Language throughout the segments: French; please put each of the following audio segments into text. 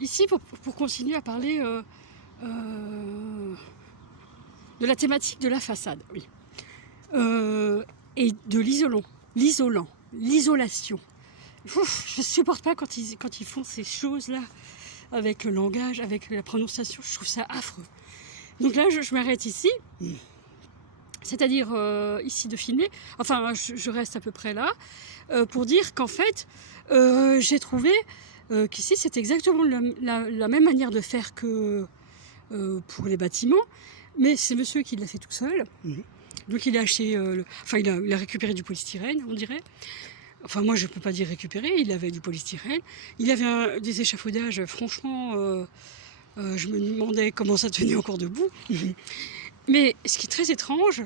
ici, pour continuer à parler de la thématique de la façade, oui. Et de l'isolation. Je ne supporte pas quand ils font ces choses-là, avec le langage, avec la prononciation, je trouve ça affreux. Donc là, je m'arrête ici, c'est-à-dire ici de filmer, enfin je reste à peu près là, pour dire qu'en fait, j'ai trouvé qu'ici c'est exactement la même manière de faire que pour les bâtiments, mais c'est monsieur qui l'a fait tout seul. Donc il a acheté, il a récupéré du polystyrène, on dirait. Enfin moi je ne peux pas dire récupérer, il avait du polystyrène. Il avait des échafaudages, franchement, je me demandais comment ça tenait encore debout. Mais ce qui est très étrange,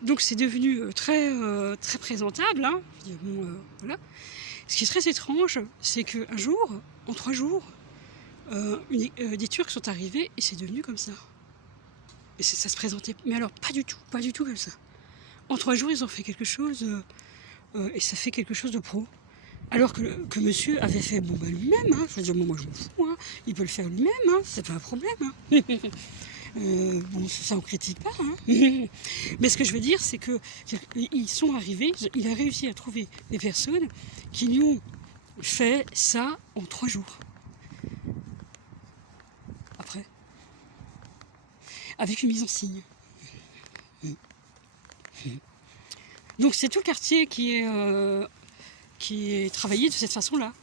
donc c'est devenu très présentable. Hein. Bon, voilà. Ce qui est très étrange, c'est qu'un jour, en 3 jours, des Turcs sont arrivés et c'est devenu comme ça. Et ça se présentait, mais alors pas du tout comme ça. En 3 jours, ils ont fait quelque chose, et ça fait quelque chose de pro. Alors que monsieur avait fait lui-même, hein. Je veux dire, moi je m'en fous, hein. Il peut le faire lui-même, hein. C'est pas un problème. Hein. Bon, ça on critique pas, hein. Mais ce que je veux dire, c'est qu'ils sont arrivés, il a réussi à trouver des personnes qui lui ont fait ça en 3 jours. Après. Avec une mise en signe. Donc c'est tout le quartier qui est travaillé de cette façon-là.